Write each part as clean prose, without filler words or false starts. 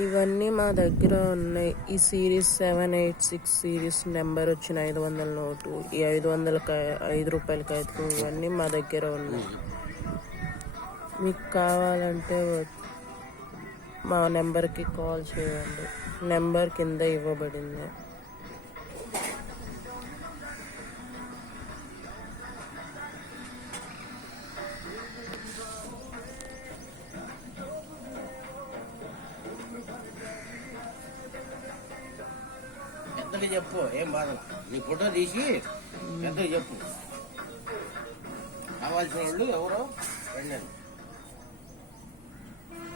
ఇవన్నీ మా దగ్గర ఉన్నాయి. ఈ సిరీస్ 786 సిరీస్ నెంబర్ వచ్చిన 500 నోటు, ఈ 500 రూపాయల కాగితం, ఇవన్నీ మా దగ్గర ఉన్నాయి. మీకు కావాలంటే మా నెంబర్కి కాల్ చేయండి. నెంబర్ కింద ఇవ్వబడింది. పెద్దగా చెప్పు, ఏం బాధ. నీ ఫోటో తీసి పెద్దగా చెప్పు. కావాల్సిన వాళ్ళు ఎవరో రండి.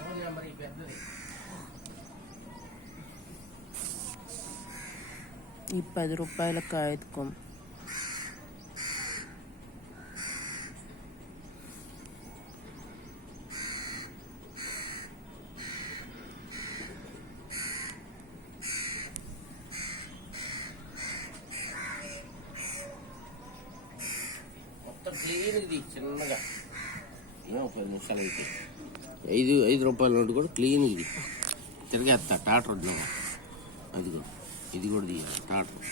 ఫోన్ నెంబర్ పెద్దది. ఈ 10 రూపాయల కాగితం మొత్తం క్లీన్ది చిన్నగా, ఏమో 10 నిమిషాలు అయితే 5 రూపాయల నోటు కూడా క్లీన్ది తిరిగేస్తా. టాటర్ వద్దామా, అదిగో ఇది కూడా తీయాలి టాటర్.